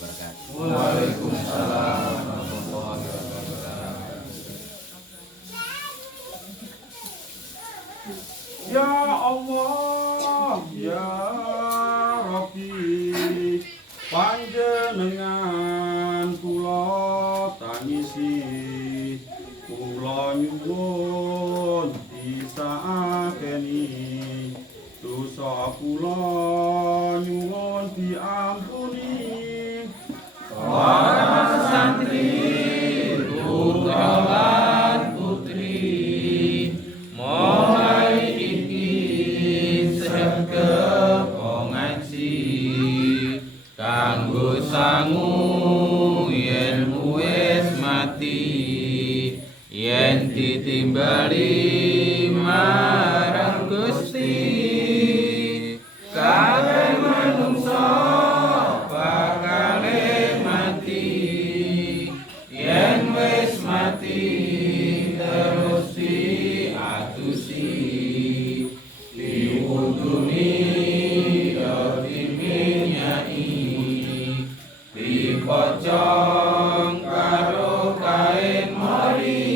wabarakatuh. Waalaikumsalam warahmatullahi wabarakatuh. Ya Allah, ya Rabbi, panjenengan kula tangisi, kula nyuwun disakeni, dosa kula nyuwun diampuni. Para santri, putra lan putri, mulai iki sregep ngaji kanggo sangu yen wis mati, yen ditimbali marang Gusti kabeh manungsa bakale mati, yen wis mati terus diatusi diwuduni ya diminyai dipocong karo kain mori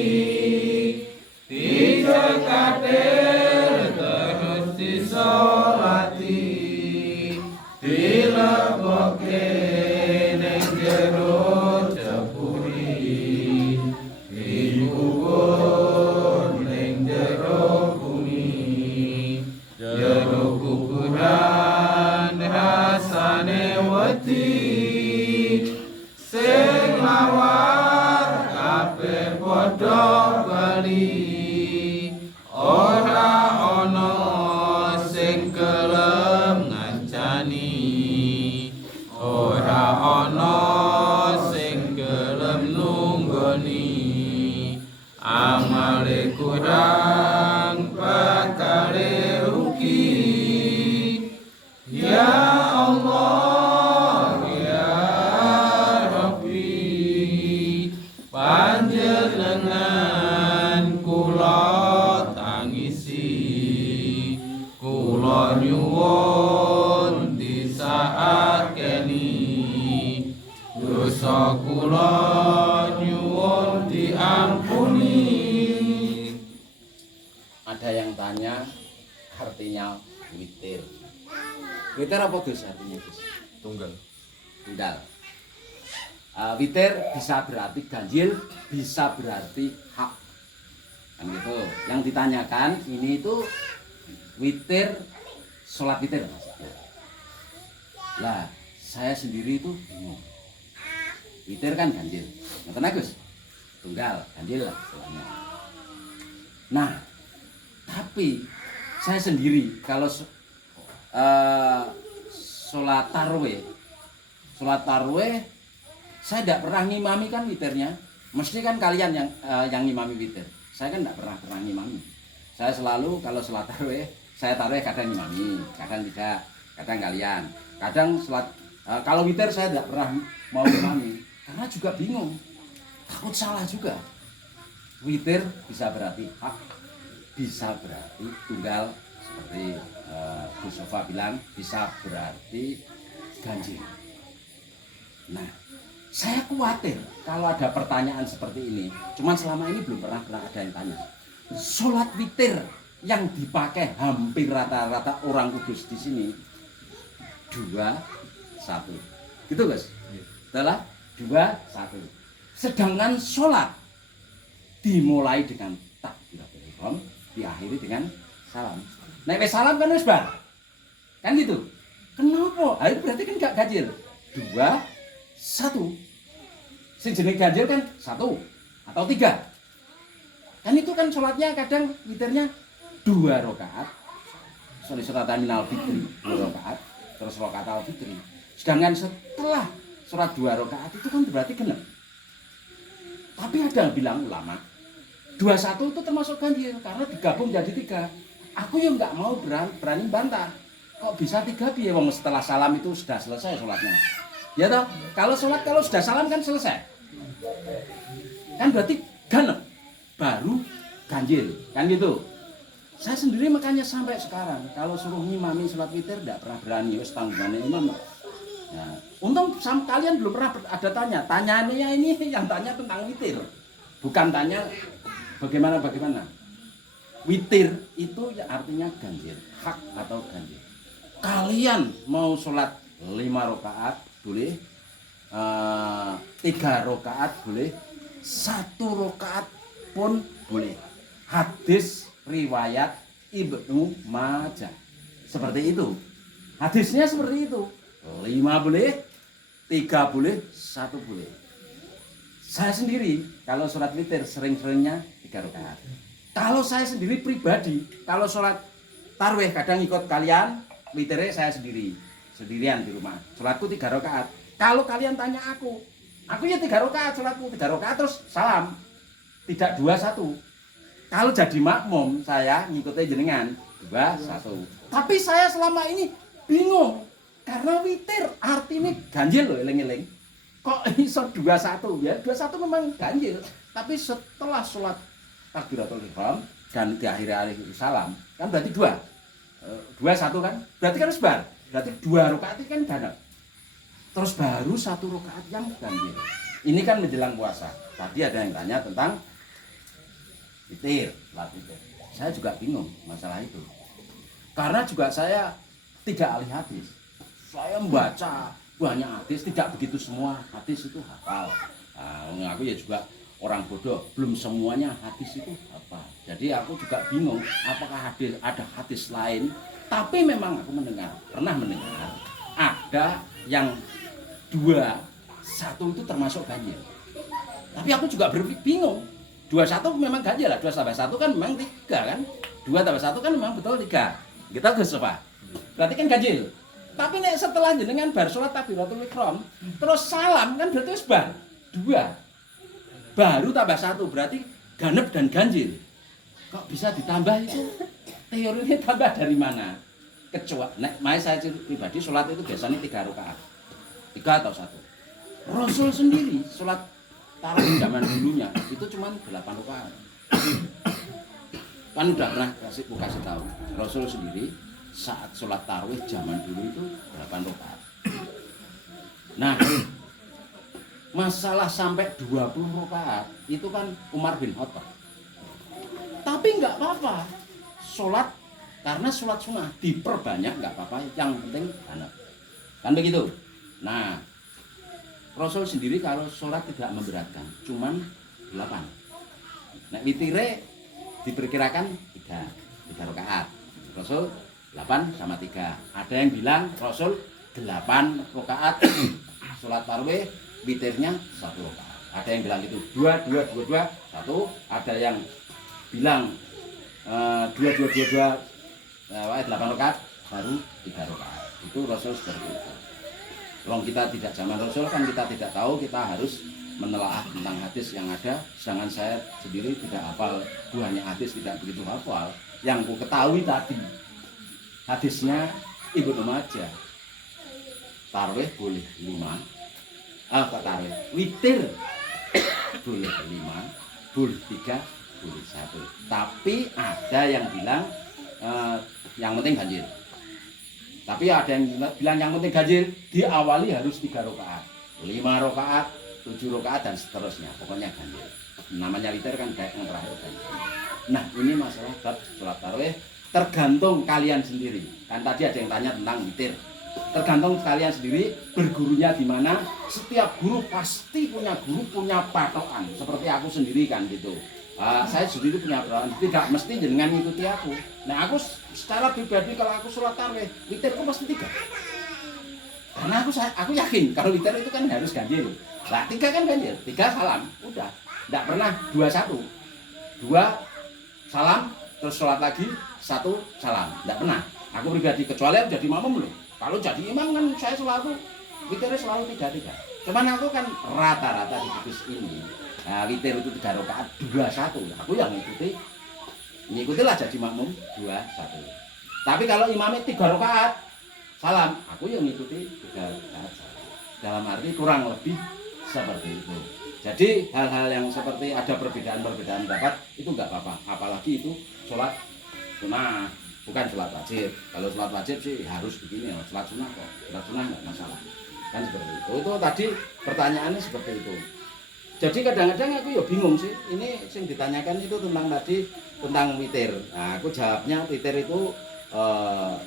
dicekater terus disolati dilebokke ning jero jeburi dikubur ning jero bumi jero kuburan rasane wedi sing lawar kabeh padha bali ora ana sing gelem ngancani ora ana sing gelem nunggoni amale kurang bakale rugi ya Allah ya Rabbi panjenengan kula tangisi kula nyuwun disakeni dosa kula nyuwun diampuni. Ada yang tanya artinya witir. Witir apa Gus artinya Gus? Tunggal. Tunggal. Witir bisa berarti ganjil, bisa berarti hak. Kan gitu. Yang ditanyakan ini itu witir, sholat witir. Lah, saya sendiri itu bingung. Witir kan ganjil. Ngerti Gus? Tunggal, ganjil lah istilahnya. Nah, tapi saya sendiri kalau sholat tarawih saya tidak pernah ngimami kan witirnya. Mesti kan kalian yang ngimami witir. Saya kan tidak pernah ngimami. Saya selalu kalau sholat tarawih, saya tarawih kadang ngimami, kadang tidak, kadang kalian. Kadang sholat kalau witir saya tidak pernah mau ngimami karena juga bingung. Takut salah juga. Witir bisa berarti hak, bisa berarti tunggal seperti Bu Sofa bilang, bisa berarti ganjil. Nah, saya khawatir kalau ada pertanyaan seperti ini. Cuman selama ini belum pernah ada yang tanya. Sholat witir yang dipakai hampir rata-rata orang Kudus di sini 2-1. Gitu guys? Setelah 2-1. Sedangkan sholat dimulai dengan takbiratul ihram, diakhiri dengan salam. Nek wis salam kan wis bar. Kan gitu. Kenapa? Itu berarti kan gak ganjil. 2-1. Sing jeneng ganjil kan 1 atau 3. Kan itu kan sholatnya kadang witirnya 2 rakaat. Suratan minal fitri 2 rakaat, terus rakaat al fitri. Sedangkan setelah sholat 2 rakaat itu kan berarti genep. Tapi ada yang bilang ulama 2-1 itu termasuk ganjil karena digabung jadi 3. Aku yang nggak mau berani bantah. Kok bisa 3 piye wong setelah salam itu sudah selesai sholatnya. Ya toh, kalau sholat kalau sudah salam kan selesai. Kan berarti genep baru ganjil, kan gitu. Saya sendiri makanya sampai sekarang kalau suruh ngimami sholat witir tidak pernah berani, wis tanggungannya imam. Nah, untung kalian belum pernah ada tanya. Tanyanya ini yang tanya tentang witir, bukan tanya bagaimana. Witir itu ya artinya ganjil, hak atau ganjil. Kalian mau sholat 5 rakaat boleh, 3 rakaat boleh, 1 rakaat pun boleh. Hadis riwayat Ibnu Majah seperti itu. Hadisnya seperti itu. 5 boleh, 3 boleh, 1 boleh. Saya sendiri kalau sholat witir sering-seringnya 3 rakaat. Kalau saya sendiri pribadi, kalau sholat tarwih kadang ikut kalian, witirnya saya sendirian di rumah. Sholatku 3 rakaat. Kalau kalian tanya aku ya 3 rakaat, sholatku 3 rakaat terus salam. Tidak 2-1. Kalau jadi makmum saya ngikutin jenengan 2-1. Tapi saya selama ini bingung karena witir artinya ganjil loh, eling-eling. Kok iso 2-1 ya? 2-1 memang ganjil. Tapi setelah sholat takbiratul ihram dan diakhiri salam kan berarti 2-1 kan? Berarti kan sebar. Berarti 2 rakaat itu kan ganap. Terus baru 1 rakaat yang ganjil. Ini kan menjelang puasa. Tadi ada yang tanya tentang witir, sholat witir. Saya juga bingung masalah itu. Karena juga saya tidak ahli hadis. Saya membaca banyak hadis, tidak begitu semua hadis itu hafal. Nah, aku ya juga orang bodoh, belum semuanya hadis itu hafal. Jadi aku juga bingung apakah ada hadis lain. Tapi memang aku pernah mendengar ada yang 2-1 itu termasuk ganjil. Tapi aku juga bingung. 2-1 memang ganjil lah, 2+1 kan memang 3 kan. 2+1 kan memang betul 3. Kita terus apa? Berarti kan ganjil. Tapi nek setelah jenengan bar sholat takbiratul ihram, terus salam kan berarti wis bar 2. Baru tambah 1 berarti ganep dan ganjil. Kok bisa ditambah itu? Teorinya tambah dari mana? Kecuali nek saya pribadi sholat itu biasanya 3 rakaat. 3 atau 1. Rasul sendiri sholat tarawih zaman dulunya itu cuma 8 rakaat. Kan udah pernah kasih tahu. Rasul sendiri saat sholat tarawih zaman dulu itu 8 rakaat. Nah, masalah sampai 20 rakaat itu kan Umar bin Khattab. Tapi nggak apa-apa. Sholat karena sholat sunnah diperbanyak nggak apa-apa. Yang penting ganap. Kan begitu. Nah, Rasul sendiri kalau sholat tidak memberatkan, cuman 8. Nah, witire diperkirakan 3 rakaat. Rasul 8 sama 3. Ada yang bilang Rasul 8 rakaat sholat tarawih, witirnya 1 rakaat. Ada yang bilang itu 2, 1. Ada yang bilang 2, 8 rakaat baru 3 rakaat. Itu Rasul seperti itu. Kalau kita tidak zaman Rasul kan kita tidak tahu, kita harus menelaah tentang hadis yang ada. Sedangkan saya sendiri tidak hafal banyak hadis, tidak begitu hafal. Yang ku ketahui tadi hadisnya Ibnu Majah. Tarawih boleh 5. Tarawih witir boleh 5, boleh 3, boleh 1. Tapi ada yang bilang yang penting ganjil. Tapi ada yang bilang yang penting ganjil diawali harus 3 rakaat, 5 rakaat, 7 rakaat dan seterusnya. Pokoknya ganjil. Namanya witir kan kayak yang terakhir ganjil. Nah, ini masalah bab sholat tarawih tergantung kalian sendiri. Kan tadi ada yang tanya tentang witir. Tergantung kalian sendiri bergurunya di mana. Setiap guru pasti punya guru, punya patokan. Seperti aku sendiri kan gitu. Saya sendiri punya patokan. Tidak mesti jenengan ngikuti aku. Nah, aku secara pribadi kalau aku sholat tarawih, witirku pasti 3. Karena aku yakin kalau witir itu kan harus ganjil. Nah, 3 kan ganjil, 3 salam, udah. Tidak pernah 2-1. 2 salam, terus sholat lagi, 1 salam. Tidak pernah. Aku pribadi kecuali jadi makmum loh. Kalau jadi imam kan saya selalu witirnya selalu 3-3. Cuman aku kan rata-rata di kudus ini. Nah, witir itu 3 rakaat, 2-1. Aku yang ngikutilah jadi makmum 2-1. Tapi kalau imamnya 3 rakaat salam, aku yang ngikuti 3 rakaat salam. Dalam arti kurang lebih seperti itu. Jadi hal-hal yang seperti ada perbedaan-perbedaan pendapat itu nggak apa-apa. Apalagi itu sholat sunnah, bukan sholat wajib. Kalau sholat wajib sih harus begini, sholat sunnah kok. Sholat sunnah nggak masalah. kan seperti itu. Itu tadi pertanyaannya seperti itu. Jadi kadang-kadang aku ya bingung sih, ini yang ditanyakan itu tentang tadi tentang witir. Nah, aku jawabnya witir itu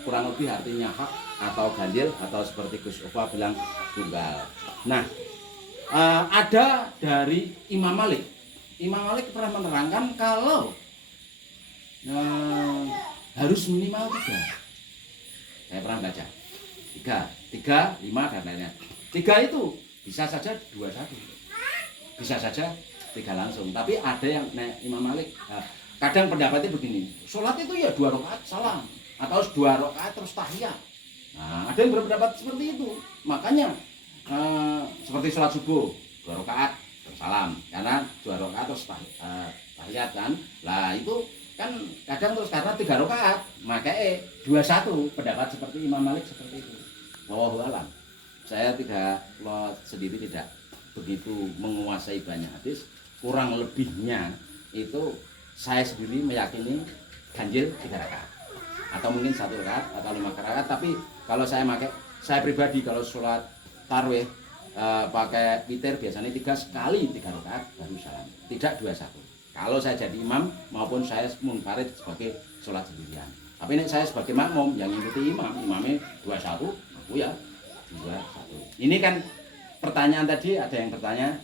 kurang lebih artinya hak atau ganjil atau seperti Gus Opa bilang tunggal. Nah, ada dari Imam Malik. Imam Malik pernah menerangkan kalau harus minimal 3. Saya pernah baca 3, 5 dan lainnya. 3 itu bisa saja 2 1, bisa saja 3 langsung. Tapi ada yang Imam Malik kadang pendapatnya begini, sholat itu ya 2 rakaat salam atau 2 rakaat terus tahiyat. Nah, ada yang berpendapat seperti itu. Makanya seperti sholat subuh 2 rakaat terus salam, karena 2 rakaat terus tahiyat kan. Lah itu kan kadang terus karena 3 rakaat makanya 21 pendapat seperti Imam Malik seperti itu. Wallahu alam. Saya sendiri tidak begitu menguasai banyak hadis, kurang lebihnya itu saya sendiri meyakini ganjil 3 rakaat atau mungkin 1 rakaat atau 5 rakaat. Tapi kalau saya pribadi kalau sholat tarawih pakai witir biasanya 3 sekali 3 rakaat baru salam, tidak 21. Kalau saya jadi imam maupun saya munfarid sebagai sholat sendirian. Tapi ini saya sebagai makmum yang ngikuti imamnya 21, aku ya 21. Ini kan pertanyaan tadi ada yang bertanya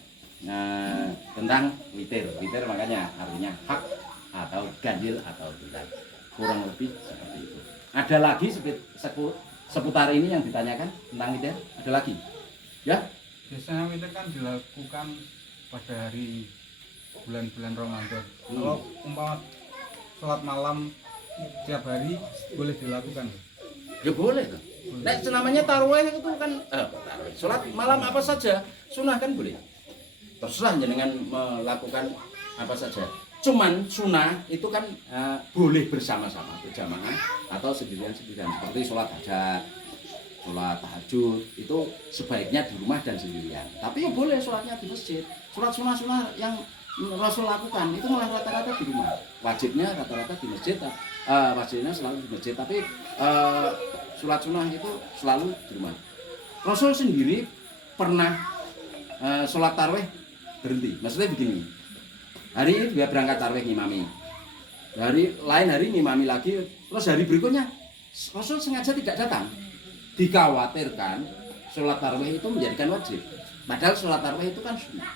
tentang witir. Witir makanya artinya hak atau ganjil atau tidak. Kurang lebih seperti itu. Ada lagi seputar ini yang ditanyakan tentang witir? Ada lagi? Ya? Biasanya witir kan dilakukan pada hari bulan-bulan Ramadan. Kalau umpama sholat malam tiap hari boleh dilakukan? Ya boleh tuh. Nah, namanya tarawih itu kan sholat malam apa saja sunnah kan boleh. Terserah dengan melakukan apa saja. Cuman sunnah itu kan boleh bersama-sama berjamaah atau sendirian-sendirian seperti sholat hajat, sholat tahajud itu sebaiknya di rumah dan sendirian. Tapi ya boleh sholatnya di masjid. Sholat sunnah-sunnah yang Rasul lakukan itu malah rata-rata di rumah. Wajibnya rata-rata di masjid, wajibnya selalu di masjid. Tapi sholat sunnah itu selalu di rumah. Rasul sendiri pernah sholat tarawih berhenti. Maksudnya begini, hari ini dia berangkat tarawih ngimami, lain hari ngimami lagi, terus hari berikutnya Rasul sengaja tidak datang. Dikhawatirkan sholat tarawih itu menjadikan wajib. Padahal sholat tarawih itu kan sunnah,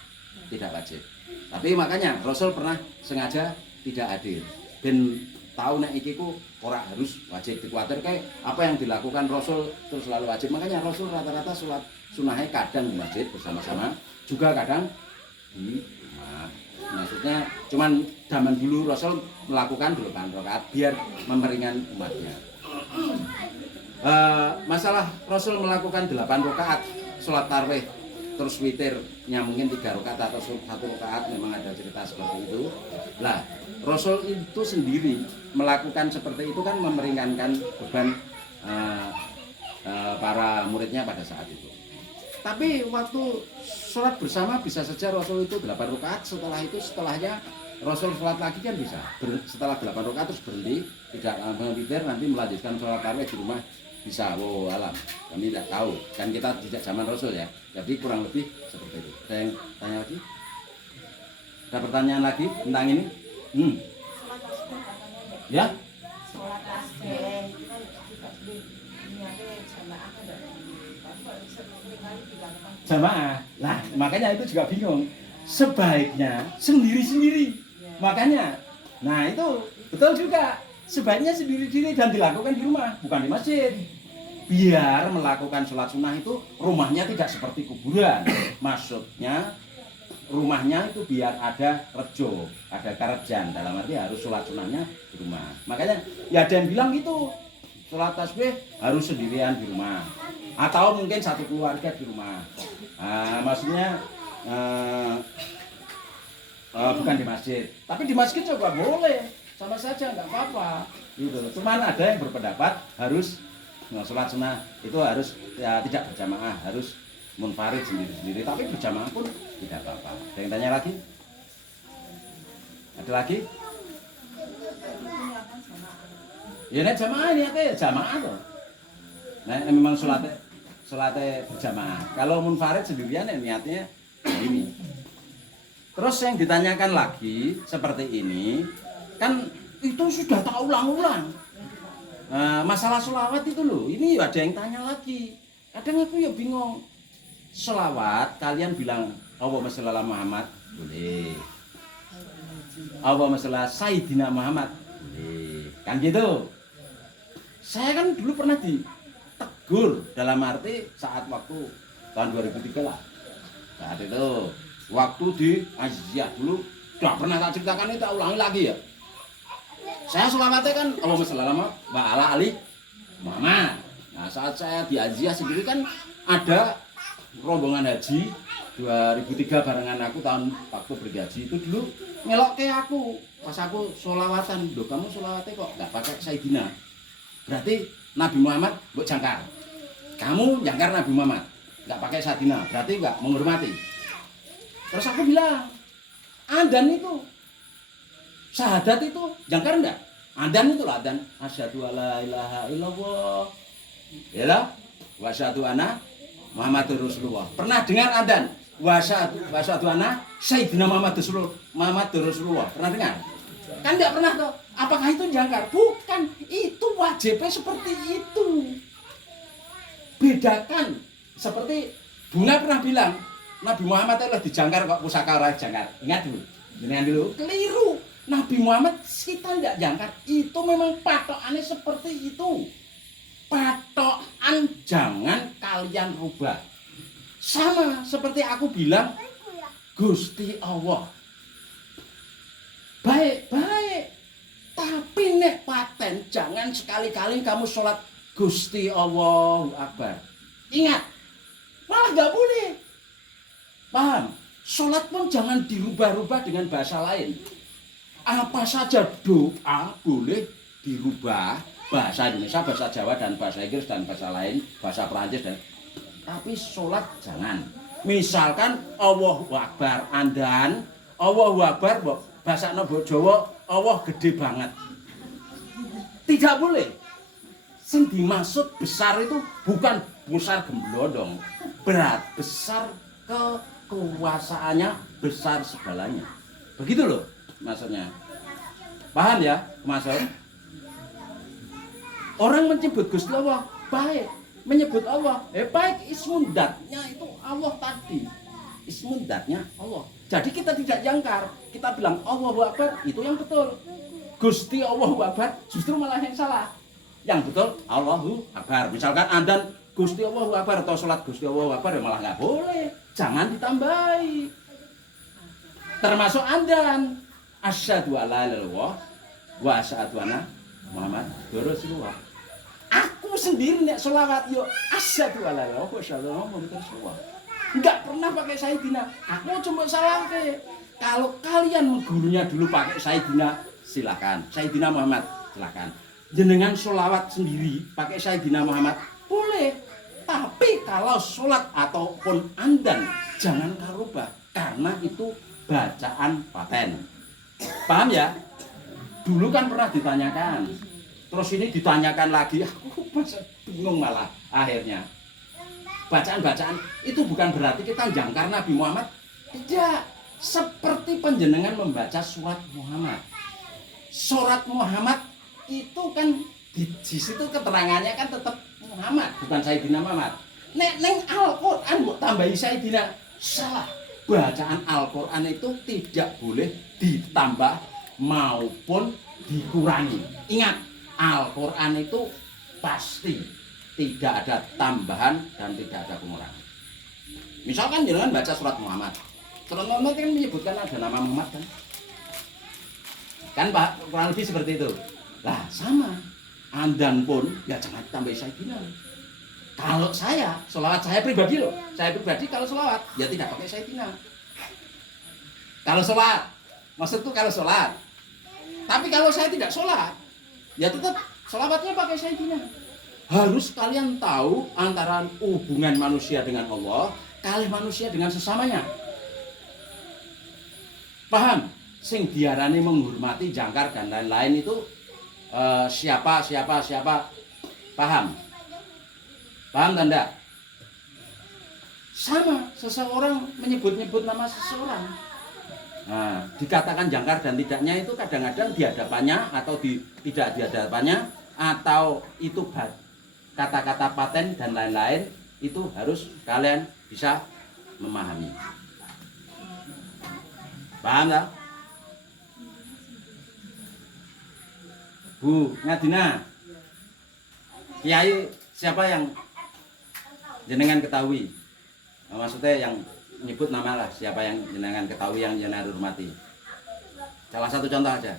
tidak wajib. Tapi makanya Rasul pernah sengaja tidak hadir. Dan tahu nek iki ku ora harus wajib, dikuatir kayak apa yang dilakukan Rasul terus selalu wajib. Makanya Rasul rata-rata sholat sunnahnya kadang di masjid bersama-sama, juga kadang di rumah. Maksudnya cuman zaman dulu Rasul melakukan 8 rakaat biar memperingan umatnya. Masalah Rasul melakukan 8 rakaat sholat tarawih terus witirnya mungkin 3 rakaat atau 1 rakaat, memang ada cerita seperti itu. Lah, Rasul itu sendiri melakukan seperti itu kan memperingankan beban para muridnya pada saat itu. Tapi waktu sholat bersama bisa saja Rasul itu 8 rakaat, setelahnya Rasul sholat lagi kan bisa. Setelah 8 rakaat terus berhenti, tidak witir, nanti melanjutkan sholat tarawih di rumah bisa. Wow, alam, kami tidak tahu, kan kita tidak zaman Rasul ya. Jadi kurang lebih seperti itu. Ada yang tanya lagi? Ada pertanyaan lagi tentang ini? Ya? Sholat tasbih itu kan juga niatnya jamaah. Lah, makanya itu juga bingung. Sebaiknya sendiri-sendiri. Makanya, nah itu betul juga. Sebaiknya sendiri-sendiri dan dilakukan di rumah, bukan di masjid. Biar melakukan sholat sunnah itu rumahnya tidak seperti kuburan. Maksudnya rumahnya itu biar ada rejo, ada kerjaan. Dalam arti harus sholat sunnahnya di rumah. Makanya ya ada yang bilang gitu, sholat tasbih harus sendirian di rumah, atau mungkin satu keluarga di rumah. Maksudnya bukan di masjid, tapi di masjid juga boleh, sama saja nggak apa-apa. Gitu. Cuman ada yang berpendapat harus sholat sunnah itu harus ya, tidak berjamaah, harus munfarid sendiri-sendiri. Tapi berjamaah pun tidak apa-apa. Ada yang tanya lagi? Ada lagi? Ya nek jamaah ini ya jamaah tuh. Nah memang sholatnya sholatnya berjamaah. Kalau munfarid sendirian ya niatnya ini. Terus yang ditanyakan lagi seperti ini, kan itu sudah tak ulang-ulang. Masalah sholawat itu loh, ini ada yang tanya lagi. Kadang aku ya bingung. Sholawat kalian bilang Allahumma sholli ala Muhammad, boleh. Allahumma sholli ala Sayyidina Muhammad, boleh. Kan gitu. Saya kan dulu pernah ditegur dalam arti saat waktu tahun 2003 lah. Saat itu waktu di Asia dulu udah pernah tak ceritakan ini, tak ulangi lagi ya. Saya sholawatnya kan Allahumma sholli ala Ali Muhammad. Nah saat saya di Asia sendiri kan ada rombongan haji 2003 barengan aku tahun waktu bergaji itu dulu ngelok ke aku pas aku sholawatan. Loh kamu sholawatnya kok nggak pakai Sayyidina? Berarti Nabi Muhammad mbok jangkar. Kamu jangkar Nabi Muhammad, nggak pakai Sayyidina, berarti nggak menghormati. Terus aku bilang, Adan itu syahadat itu jangkar enggak? Adan itu lah adan. Asyhadu alla ilaha illallah. Ya, wa asyhadu anna Muhammadur Rasulullah. Pernah dengar adan? Wa asyhadu anna Sayyidina Muhammadur Rasulullah. Pernah dengar? Kan enggak pernah toh. Apakah itu jangkar? Bukan, itu wajibnya seperti itu. Bedakan, seperti Bunda pernah bilang, Nabi Muhammad itu dijangkar kok pusaka orang jangkar. Ingat dulu, jangan dulu, keliru. Nabi Muhammad kita tidak jangkar, itu memang patokannya seperti itu. Patokan jangan kalian rubah. Sama seperti aku bilang, Gusti Allah. Baik. Tapi nek paten jangan sekali-kali kamu sholat Gusti Allahu Akbar. Ingat, malah nggak boleh. Paham? Sholat pun jangan dirubah-rubah dengan bahasa lain. Apa saja doa boleh dirubah, bahasa Indonesia, bahasa Jawa, dan bahasa Inggris, dan bahasa lain, bahasa Perancis, dan tapi sholat jangan. Misalkan Allahu Akbar andan, Allahu Akbar bahasa Jawa Allah gede banget. Tidak boleh. Sing dimaksud besar itu bukan besar gemblodong. Berat, besar kekuasaannya, besar segalanya. Begitu loh maksudnya. Paham ya maksud? Orang menyebut Gusti Allah baik, menyebut Allah baik, ismundatnya itu Allah tadi. Ismundatnya Allah. Jadi kita tidak jangkar, kita bilang Allahu Akbar, itu yang betul. Gusti Allahu Akbar justru malah yang salah. Yang betul Allahu Akbar. Misalkan andan Gusti Allahu Akbar atau sholat Gusti Allahu Akbar ya malah nggak boleh. Jangan ditambahi. Termasuk andan asyhadu alla ilaha illallah wa asyhadu anna Muhammadur Rasulullah. Aku sendiri nek sholawat yo asyhadu alla ilaha illallah wa asyhadu anna Muhammadur Rasulullah. Enggak pernah pakai Sayyidina. Aku cuma salah ke. Kalau kalian gurunya dulu pakai Sayyidina, silakan. Sayyidina Muhammad, silakan. Jenengan sholawat sendiri pakai Sayyidina Muhammad, boleh. Tapi kalau sholat ataupun andan, jangan karubah. Karena itu bacaan paten. Paham ya? Dulu kan pernah ditanyakan. Terus ini ditanyakan lagi. Aku bingung malah akhirnya. Bacaan-bacaan itu bukan berarti kita jangkar Nabi Muhammad. Tidak. Seperti panjenengan membaca surat Muhammad. Surat Muhammad itu kan di situ keterangannya kan tetap Muhammad, bukan Sayyidina Muhammad. Nek neng Al-Quran buat tambahi Sayyidina, salah. Bacaan Al-Quran itu tidak boleh ditambah maupun dikurangi. Ingat, Al-Quran itu pasti tidak ada tambahan dan tidak ada pengurangan. Misalkan jangan baca surat Muhammad. Surat Muhammad kan menyebutkan ada nama Muhammad kan? Kan Pak, kurang lebih seperti itu. Lah sama, andan pun ya jangan tambah Sayyidina. Kalau saya, sholawat saya pribadi loh. Saya pribadi kalau sholawat ya tidak pakai Sayyidina. Kalau sholawat, maksudku kalau sholawat. Tapi kalau saya tidak sholat, ya tetap sholawatnya pakai Sayyidina. Harus kalian tahu antara hubungan manusia dengan Allah, kali manusia dengan sesamanya. Paham? Sing diarani menghormati, jangkar dan lain-lain itu siapa. Paham? Paham tanda? Sama, seseorang menyebut-nyebut nama seseorang. Nah, dikatakan jangkar dan tidaknya itu kadang-kadang di hadapannya atau tidak di hadapannya, atau itu kata-kata paten dan lain-lain, itu harus kalian bisa memahami. Paham tak? Bu Ngadina, Kiai siapa yang jenengan ketahui? Maksudnya yang nyebut nama lah, siapa yang jenengan ketahui, yang jenengan hormati. Salah satu contoh aja.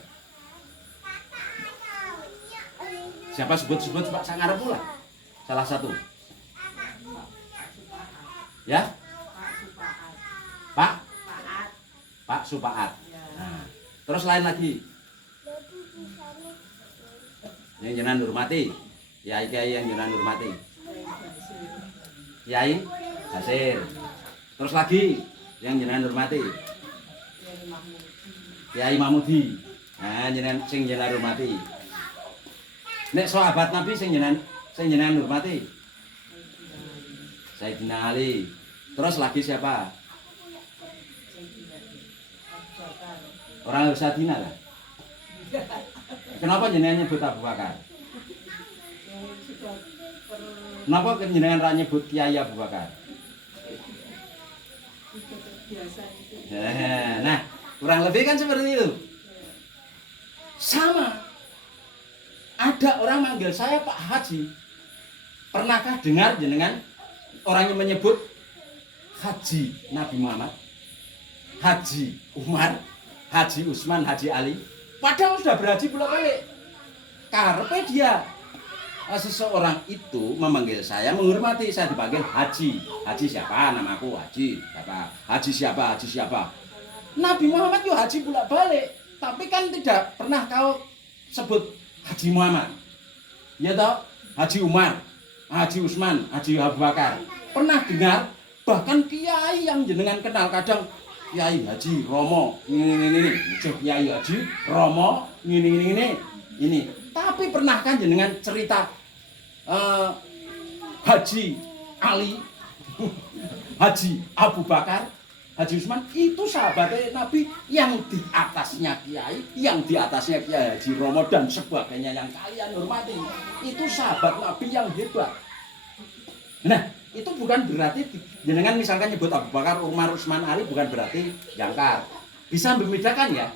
Siapa sebut-sebut Pak Sangarep pula? Salah satu. Ya? Pak Supaat. Nah, terus lain lagi. Yang jenengan hormati. Kiai-kiai yang jenengan hormati. Kiai Basir. Terus lagi yang jenengan hormati. Kiai Mahmudi. Nah, sing jenengan hormati. Nek sahabat Nabi sing jenengan hormati. Sayyidina Ali. Terus lagi siapa? Orang Husadina lah. Kenapa jenengan nyebut Abu Bakar? Kenapa jenengan ra nyebut Kiai Abu Bakar? Nah, kurang lebih kan seperti itu. Sama. Ada orang manggil saya Pak Haji. Pernahkah dengar jenengan orang yang menyebut Haji Nabi Muhammad, Haji Umar, Haji Usman, Haji Ali? Padahal sudah berhaji bolak-balik. Karena dia seseorang itu memanggil saya, menghormati saya, dipanggil Haji. Haji siapa? Namaku Haji. Siapa? Haji siapa? Haji siapa? Nabi Muhammad yo haji bolak-balik, tapi kan tidak pernah kau sebut Haji Muhammad. Ya toh? Haji Umar, Haji Usman, Haji Abu Bakar. Pernah dengar? Bahkan kiai yang jenengan kenal kadang Kiai Haji Romo ini. Kiai Haji Romo ini. Tapi pernah kan jenengan cerita Haji Ali, Haji Abu Bakar, Haji Usman itu sahabatnya Nabi yang di atasnya Kiai, yang di atasnya Kiai Haji Romo dan sebagainya yang kalian hormati. Itu sahabat Nabi yang hebat. Nah, itu bukan berarti jenengan misalkan nyebut Abu Bakar, Umar, Usman, Ali bukan berarti jangkar. Bisa membedakan ya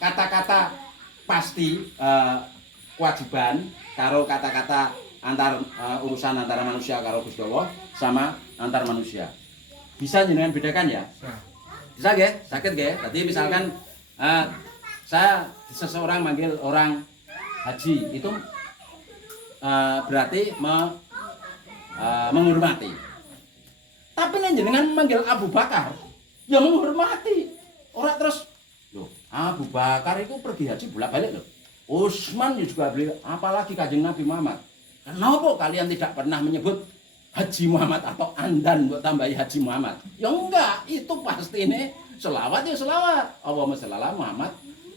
kata-kata pasti kewajiban karo kata-kata urusan antara manusia karo Gusti Allah sama antar manusia. Bisa jenengan bedakan ya? Bisa nggih? Sakit nggih? Tadi misalkan saya seseorang manggil orang haji itu berarti menghormati. Tapi nek jenengan manggil Abu Bakar, ya menghormati. Ora terus, loh, Abu Bakar itu pergi haji bolak-balik loh. Utsman juga beli, apalagi Kanjeng Nabi Muhammad. Kenapa kalian tidak pernah menyebut Haji Muhammad atau andan buat tambahi Haji Muhammad? Ya enggak, itu pasti ini selawat ya selawat. Allahumma shalli ala Muhammad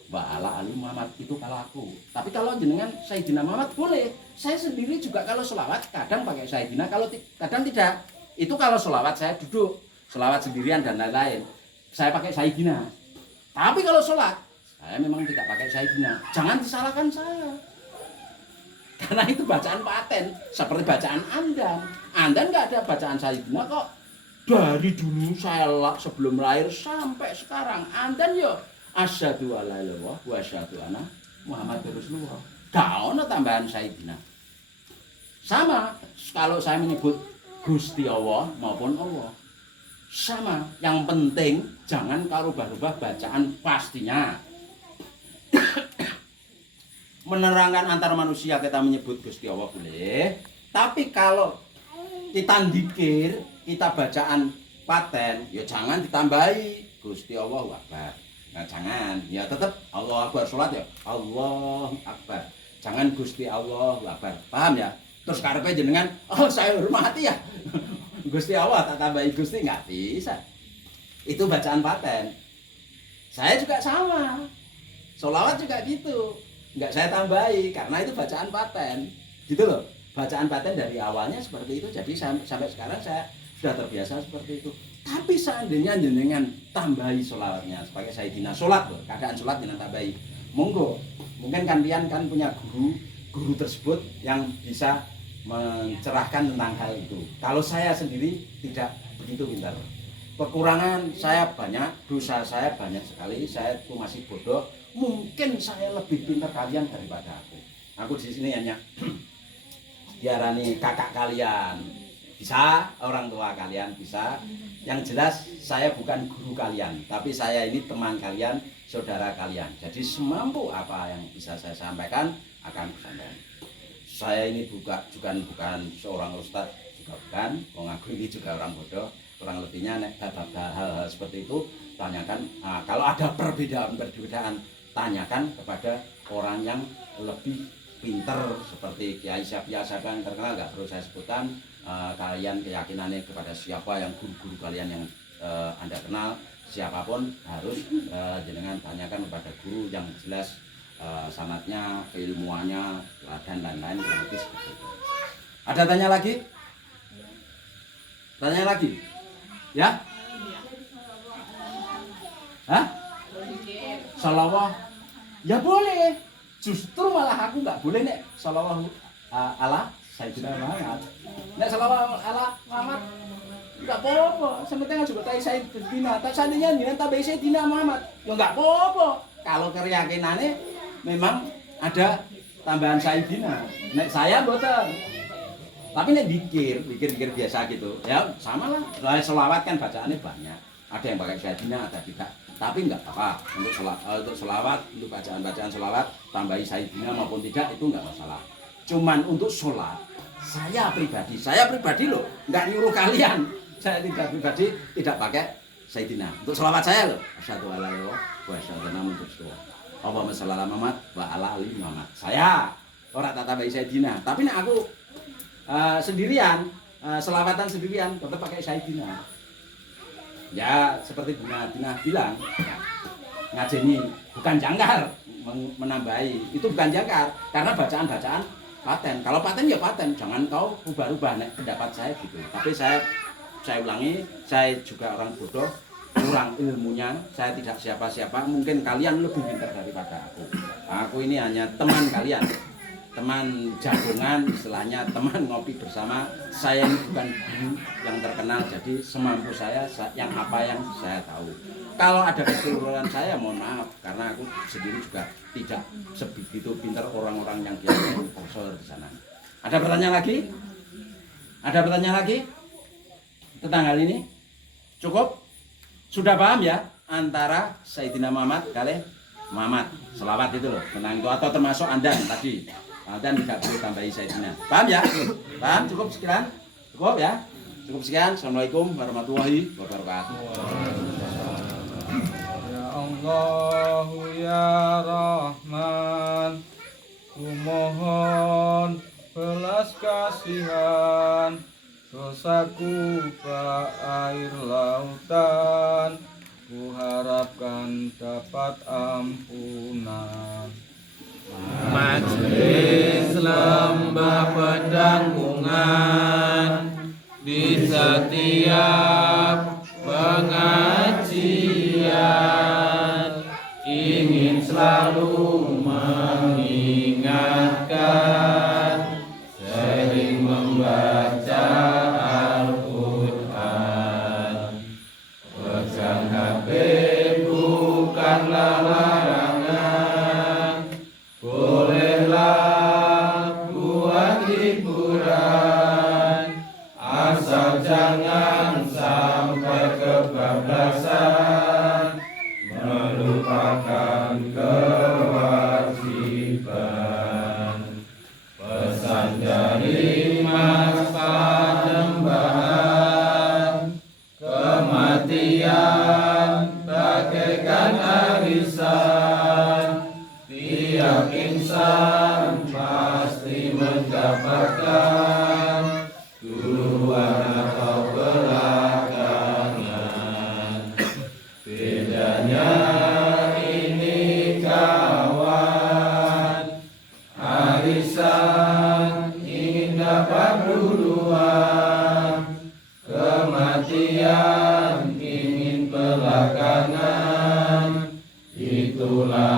wa ala ali Muhammad, itu kalau aku. Tapi kalau jenengan Sayyidina Muhammad boleh. Saya sendiri juga kalau selawat kadang pakai Sayyidina, kalau kadang tidak. Itu kalau selawat saya duduk, selawat sendirian dan lain-lain. Saya pakai Sayyidina. Tapi kalau sholat, saya memang tidak pakai Sayyidina. Jangan disalahkan saya. Karena itu bacaan paten, seperti bacaan Andan. Andan nggak ada bacaan Sayyidina kok. Dari dulu saya sebelum lahir sampai sekarang, Andan yo asyhadu alla ilaha illallah wa asyhadu anna Muhammadur Rasulullah. Gak ono tambahan Sayyidina. Sama kalau saya menyebut Gusti Allah maupun Allah. Sama, yang penting jangan rubah-rubah bacaan pastinya. Menerangkan antar manusia kita menyebut Gusti Allah boleh, tapi kalau kita dikir, kita bacaan paten, ya jangan ditambahi Gusti Allah Akbar. Nah, jangan, ya tetap Allah Akbar sholat ya Allah Akbar. Jangan Gusti Allah Akbar. Paham ya? Terus karepe jenengan, oh saya hormati ya. Gusti Allah tak tambahi Gusti, nggak bisa. Itu bacaan paten. Saya juga sama. Sholawat juga gitu. Nggak saya tambahi karena itu bacaan paten. Gitu loh. Bacaan paten dari awalnya seperti itu. Jadi sampai sekarang saya sudah terbiasa seperti itu. Tapi seandainya jenengan tambahi sholawatnya sebagai Sayyidina, sholat loh, keadaan sholat jenengan tambahi. Monggo, mungkin kalian kan punya guru tersebut yang bisa mencerahkan tentang hal itu. Kalau saya sendiri tidak begitu pintar. Kekurangan saya banyak, dosa saya banyak sekali, saya itu masih bodoh. Mungkin saya lebih pintar kalian daripada aku. Aku di sini hanya diarani kakak kalian, bisa, orang tua kalian bisa. Yang jelas saya bukan guru kalian, tapi saya ini teman kalian, saudara kalian. Jadi semampu apa yang bisa saya sampaikan akan sampaikan. Saya ini bukan seorang ustadz, juga bukan. Wong aku ini juga orang bodoh. Kurang lebihnya nek hal-hal seperti itu tanyakan. Nah, kalau ada perbedaan tanyakan kepada orang yang lebih pinter seperti Kiai Syafia yang terkenal, nggak perlu saya sebutkan. Kalian keyakinannya kepada siapa yang guru-guru kalian yang Anda kenal, siapapun harus jenengan tanyakan kepada guru yang jelas sanatnya, keilmuannya dan lain-lain, kurang lebih seperti itu. Ada tanya lagi? Tanya lagi? Ya? Hah? Sholawat? Ya boleh. Justru malah aku nggak boleh nek sholawat ala Sayyidina Muhammad. Nek sholawat ala Muhammad nggak apa-apa. Sementing juga tahu Sayyidina. Tak seandainya jenengan tambah Sayyidina Muhammad, ya nggak apa-apa. Kalau keyakinannya memang ada tambahan Sayyidina. Nek saya mboten. Tapi nek dikir biasa gitu, ya sama lah. Selawat kan bacaannya banyak. Ada yang pakai Sayyidina, ada tidak. Tapi enggak apa-apa. Untuk selawat, untuk bacaan selawat, tambahi Sayyidina maupun tidak itu enggak masalah. Cuman untuk sholat, saya pribadi loh, enggak nyuruh kalian. Saya pribadi tidak pakai Sayyidina. Untuk selawat saya loh, asyhadu alla ilaha illallah wa asyhadu anna muhammadan rasulullah. Allahumma shalli ala Muhammad wa ala ali Muhammad. Saya orang tak tambahi Sayyidina. Tapi nek aku sendirian, selawatan sendirian tetap pakai Sayyidina. Ya seperti Bunda Dina bilang, ngajeni bukan jangkar menambahi, itu bukan jangkar karena bacaan paten. Kalau paten ya paten, jangan kau ubah-ubah pendapat saya gitu. Tapi saya ulangi, saya juga orang bodoh, kurang ilmunya, saya tidak siapa-siapa. Mungkin kalian lebih pintar daripada aku. Aku ini hanya teman kalian, teman jagongan, istilahnya teman ngopi bersama. Saya ini bukan guru yang terkenal, jadi semampu saya yang apa yang saya tahu. Kalau ada kekurangan saya mohon maaf, karena aku sendiri juga tidak sebegitu pintar orang-orang yang biasa profesor di sana. Ada pertanyaan lagi? Ada pertanyaan lagi tentang hal ini? Cukup? Sudah paham ya antara Sayyidina Muhammad kali Muhammad selawat itu loh, tentang itu, atau termasuk Anda tadi dan tidak perlu tambahi Sayyidina. Paham ya? Paham? Cukup sekian? Cukup ya? Cukup sekian. Assalamualaikum warahmatullahi wabarakatuh. Ya Allah ya Rahman, kumohon belas kasihan, dosaku bak air lautan, kuharapkan dapat ampunan. Majelis lembah pedangkungan di setiap pengajian ingin selalu mengingatkan sering membaca Al-Quran. Pegang HP bukanlah larangan, bolehlah buat hiburan, asal jangan sampai kebablasan, melupakan kewajiban. Pesan dari Mas Panembahan, kematian bagaikan arisan, tiap insan pasti mendapatkan, duluan atau belakangan. Bedanya ini kawan, arisan ingin dapat duluan, kematian belakangan itulah